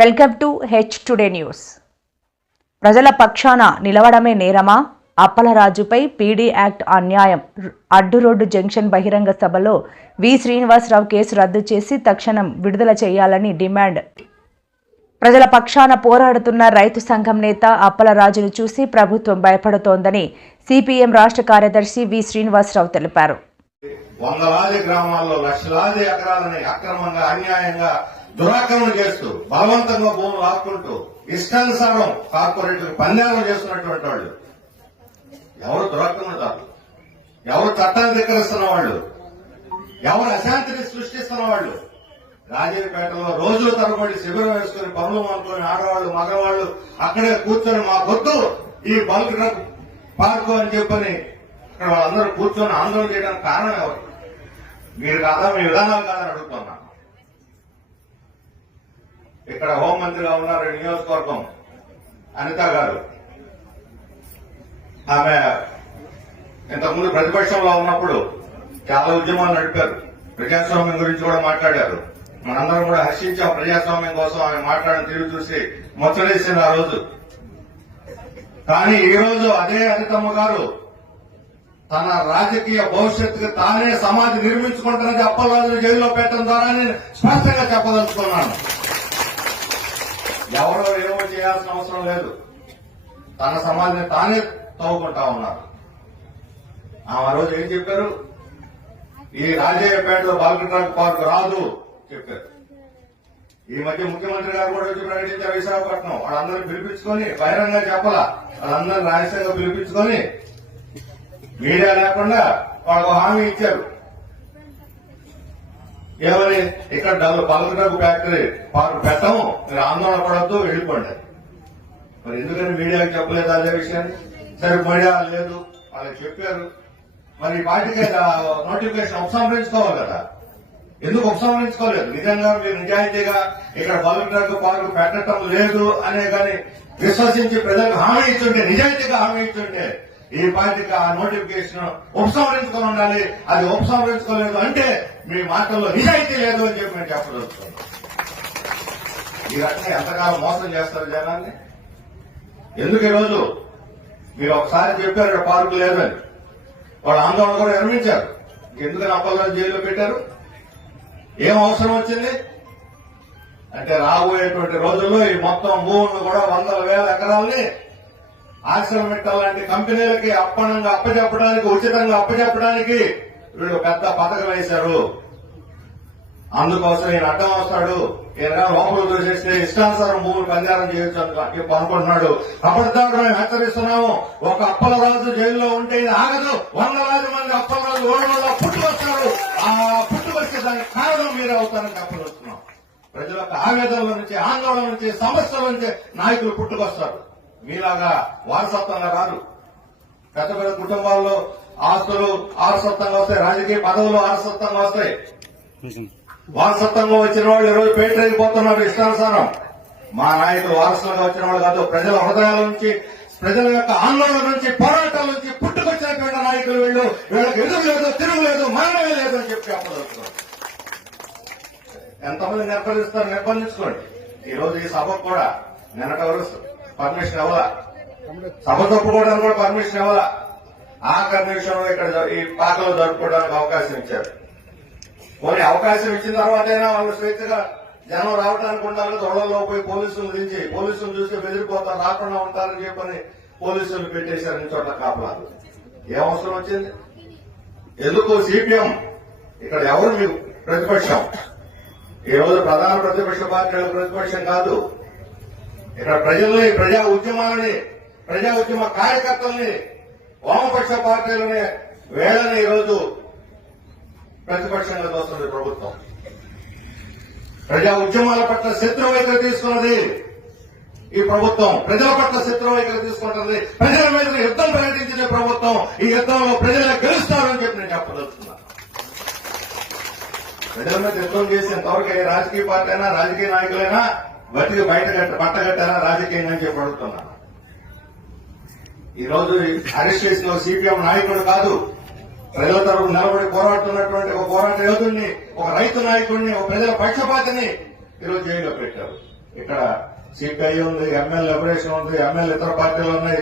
Welcome to H today news. ప్రజల పక్షాన నిలవడమే నేరమా? అప్పలరాజుపై పీడీ యాక్ట్ అన్యాయం. అడ్డు రోడ్డు జంక్షన్ బహిరంగ సభలో వి. శ్రీనివాసరావు కేసు రద్దు చేసి తక్షణం విడుదల చేయాలని డిమాండ్. ప్రజల పక్షాన పోరాడుతున్న రైతు సంఘం నేత అప్పలరాజును చూసి ప్రభుత్వం భయపడుతోందని సిపిఎం రాష్ట్ర కార్యదర్శి వి. శ్రీనివాసరావు తెలిపారు. వందలాది గ్రామాల్లో లక్షలాది ఎకరాలని అక్రమంగా అన్యాయంగా దురాక్రమణ చేస్తూ బలవంతంగా భూములు లాక్కుంటూ ఇష్టానుసారం కార్పొరేట్లకు పందాలు చేస్తున్నటువంటి వాళ్ళు. ఎవరు దురాక్రమణదారులు ఎవరు చట్టాన్ని ధిక్కరిస్తున్న వాళ్ళు. ఎవరు అశాంతిని సృష్టిస్తున్న వాళ్ళు. రాజేపేటలో రోజుల తరబడి శిబిరం వేసుకుని పనులు అనుకుని ఆడవాళ్ళు మగవాళ్ళు అక్కడే కూర్చొని మా పొద్దు ఈ బల్క్ డ్రగ్ పార్కు అని చెప్పని అక్కడ వాళ్ళందరూ కూర్చొని ఆందోళన చేయడానికి కారణం ఎవరు? మీరు కాదా? మీ విధానాలు కాదని అడుగుతున్నా. ఇక్కడ హోంమంత్రిగా ఉన్నారు నియోజకవర్గం అనిత గారు. ఆమె ఇంతకుముందు ప్రతిపక్షంలో ఉన్నప్పుడు చాలా ఉద్యమాలు నడిపారు. ప్రజాస్వామ్యం గురించి కూడా మాట్లాడారు. మనందరం కూడా హర్షించాం ప్రజాస్వామ్యం కోసం ఆమె మాట్లాడిన తీరు చూసి ముచ్చలేసింది ఆ రోజు. కానీ ఈ రోజు అదే అనితమ్మ గారు తన రాజకీయ భవిష్యత్తుకు తానే సమాధి నిర్మించుకుంటున్నది అప్పలరాజును జైల్లో పెట్టడం ద్వారా నేను స్పష్టంగా చెప్పదలుచుకున్నాను. ఎవరో ఏమో చేయాల్సిన అవసరం లేదు. తన సమాధిని తానే తవ్వుకుంటా ఉన్నారు. ఆమె ఆ రోజు ఏం చెప్పారు? ఈ రాజయ్యపేటలో బాలక పార్క్ రాదు చెప్పారు. ఈ మధ్య ముఖ్యమంత్రి గారు కూడా వచ్చి ప్రకటించారు విశాఖపట్నం వాళ్ళందరినీ పిలిపించుకొని బహిరంగ చెప్పాలా? వాళ్ళందరినీ రహస్యంగా పిలిపించుకొని మీడియా లేకుండా వాళ్ళకు హామీ ఇచ్చారు. ఏమని? ఇక్కడ డబ్బు పలకటకు ఫ్యాక్టరీ. పార్క్ పెట్టము. మీరు ఆందోళన పడద్దు వెళ్ళిపోండి. మరి ఎందుకని మీడియాకి చెప్పలేదు అదే విషయాన్ని? సరే మీడియా లేదు. వాళ్ళకి చెప్పారు. మరి వాటికి నోటిఫికేషన్ ఉపసంహరించుకోవాలి కదా. ఎందుకు ఉపసంహరించుకోలేదు? నిజంగా మీరు నిజాయితీగా ఇక్కడ బల్క్ డ్రగ్ పెట్టడం లేదు అనే కానీ విశ్వసించి ప్రజలకు హామీ ఇచ్చుంటే నిజాయితీగా హామీ ఇచ్చుంటే ఈ పార్టీకి ఆ నోటిఫికేషన్ ఉపసంహరించుకొని ఉండాలి. అది ఉపసంహరించుకోలేదు అంటే మీ మాటల్లో నిజాయితీ లేదు అని చెప్పి నేను చెప్పదలుచుకున్నాం ఈ రకంగా ఎంతకాలం మోసం చేస్తారు జనాన్ని? ఎందుకు ఈరోజు మీరు ఒకసారి చెప్పారు ఇక్కడ పార్కు లేదని. వాళ్ళు ఆందోళన కూడా నిర్మించారు ఎందుకని అప్పల్లో జైల్లో పెట్టారు? ఏం అవసరం వచ్చింది? అంటే రాబోయేటువంటి రోజుల్లో ఈ మొత్తం భూములను కూడా వందల వేల ఎకరాల్ని ఆశ్రమ లాంటి కంపెనీలకి అప్పనంగా అప్పచెప్పడానికి ఉచితంగా అప్పచెప్పడానికి వీళ్ళు పెద్ద పథకం వేశారు. అందుకోసం ఈయన అడ్డం వస్తాడు. ఈయన లోపల దూసేస్తే ఇష్టానుసారం భూములు పంజారం చేయొచ్చు అని అనుకుంటున్నాడు. అప్పటిదాకా మేము హెచ్చరిస్తున్నాము. ఒక అప్పల రాజు జైల్లో ఉంటే ఇది ఆగదు. వందలాది మంది అప్పలరాజు ఓడవల్ల పుట్టుకొస్తారు ఆ పుట్టుకొచ్చే దానికి కారణం మీరే అవుతారని చెప్పదలుచున్నాం ప్రజల యొక్క ఆవేదనల నుంచి ఆందోళన నుంచి సమస్యల నుంచి నాయకులు పుట్టుకొస్తారు. మీలాగా వారసత్వంగా రాదు పెద్ద పెద్ద కుటుంబాల్లో ఆస్తులు ఆరసత్వంగా వస్తాయి. రాజకీయ పదవులు ఆరసత్వంగా వస్తాయి. వారసత్వంగా వచ్చిన వాళ్ళు ఈరోజు పేటరైపోతున్నారు ఇష్టానుసారం. మా నాయకులు వారసులుగా వచ్చిన వాళ్ళు కాదు ప్రజల హృదయాల నుంచి ప్రజల యొక్క ఆందోళన నుంచి పోరాటాల నుంచి పుట్టుకొచ్చినటువంటి నాయకులు వీళ్ళు. వీళ్ళకి ఎదురు లేదు తిరుగు లేదు మరణమే లేదు అని చెప్పి చెప్పదలుచుకోండి ఎంతమంది నిర్బంధిస్తారు నిర్బంధించుకోండి. ఈ రోజు ఈ సభకు కూడా నిన్నటవరు పర్మిషన్ ఇవ్వాల? సభ తప్పుకోవడానికి కూడా పర్మిషన్ ఇవ్వాలా? ఆ కన్వెన్షన్ ఇక్కడ ఈ పాకలో జరుపుకోవడానికి అవకాశం ఇచ్చారు. పోనీ అవకాశం ఇచ్చిన తర్వాతైనా వాళ్ళు స్వేచ్ఛగా జనం రావడానికి ఉండాలి దొడల్లో పోయి పోలీసులు దించి పోలీసులు చూస్తే బెదిరిపోతారు రాకుండా ఉంటారని చెప్పని పోలీసులు పెట్టేశారు చోట్ల కాపలాలు. ఏం అవసరం వచ్చింది? ఎందుకు సిపిఎం? ఇక్కడ ఎవరు మీకు ప్రతిపక్షం. ఈ రోజు ప్రధాన ప్రతిపక్ష పార్టీల ప్రతిపక్షం కాదు. ఇక్కడ ప్రజల్ని ప్రజా ఉద్యమాలని ప్రజా ఉద్యమ కార్యకర్తల్ని వామపక్ష పార్టీలని వేళని ఈరోజు ప్రతిపక్షంగా చూస్తుంది ప్రభుత్వం. ప్రజా ఉద్యమాల పట్ల శత్రు వైఖరి తీసుకున్నది ఈ ప్రభుత్వం. ప్రజల పట్ల శత్రు వైఖరి తీసుకుంటుంది. ప్రజల మీద యుద్ధం ప్రకటించిన ప్రభుత్వం. ఈ యుద్ధంలో ప్రజలే గెలుస్తారని చెప్పి నేను చెప్పదలుచుకున్నాను ప్రజల మీద యుద్ధం చేసేంతవరకు ఏ రాజకీయ పార్టీ అయినా రాజకీయ నాయకులైనా బతికి బయట కట్ట పట్టగట్టారా రాజకీయంగా అని చెప్పి అడుగుతున్నాను ఈ రోజు అరెస్ట్ చేసిన సిపిఎం నాయకుడు కాదు. ప్రజల తరపు నిలబడి పోరాడుతున్నటువంటి ఒక పోరాట యోధుల్ని ఒక రైతు నాయకుడిని ఒక ప్రజల పక్షపాతిని ఈరోజు జైల్లో పెట్టారు. ఇక్కడ సిపిఐ ఉంది ఎంఎల్ లిబరేషన్ ఉంది ఎంఎల్ ఇతర పార్టీలు ఉన్నాయి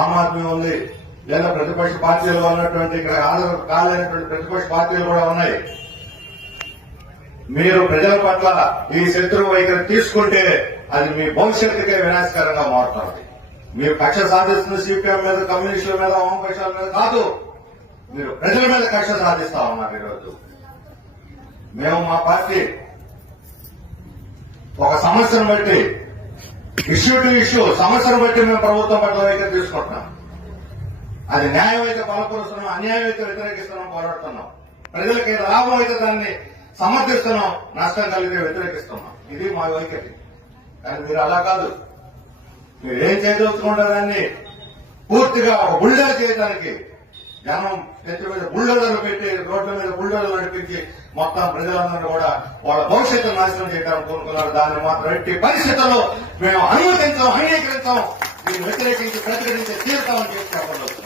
ఆమ్ ఆద్మీ ఉంది లేదా ప్రతిపక్ష పార్టీలు ఉన్నటువంటి ఇక్కడ హాజరు కాలేనటువంటి ప్రతిపక్ష పార్టీలు కూడా ఉన్నాయి. మీరు ప్రజల పట్ల ఈ శత్రు వైఖరి తీసుకుంటే అది మీ భవిష్యత్తుకే వినాశకరంగా మారుతుంది. మీరు కక్ష సాధిస్తున్న సిపిఎం మీద కమ్యూనిస్టుల మీద వామపక్షాల మీద కాదు మీరు ప్రజల మీద కక్ష సాధిస్తా ఉన్నారు ఈరోజు. మేము మా పార్టీ ఒక సమస్యను బట్టి ఇష్యూ టు ఇష్యూ సమస్యను బట్టి మేము ప్రభుత్వం పట్ల వైఖరి తీసుకుంటున్నాం. అది న్యాయం అయితే పాల్పరుస్తున్నాం అన్యాయం అయితే వ్యతిరేకిస్తున్నాం పోరాడుతున్నాం. ప్రజలకి లాభం అయితే దాన్ని సమర్థిస్తున్నాం నష్టం కలిగితే వ్యతిరేకిస్తున్నాం. ఇది మా వైఖరి. కానీ మీరు అలా కాదు. మీరు ఏం చేయదలుచుకుంటే పూర్తిగా ఒక బుల్డర్ చేయడానికి జనం నెత్తి మీద బుల్డోజర్లు పెట్టి రోడ్ల మీద బుల్డోజర్లు నడిపించి మొత్తం ప్రజలందరూ కూడా వాళ్ళ భవిష్యత్తు నాశనం చేయడానికి కోరుకున్నారు. దాన్ని మాత్రం ఎట్టి పరిస్థితుల్లో మేము అనుమతించాం అంగీకరించాం. దీన్ని వ్యతిరేకించి ప్రతిఘటించి తీరుతామని చెప్పి చెప్పడం.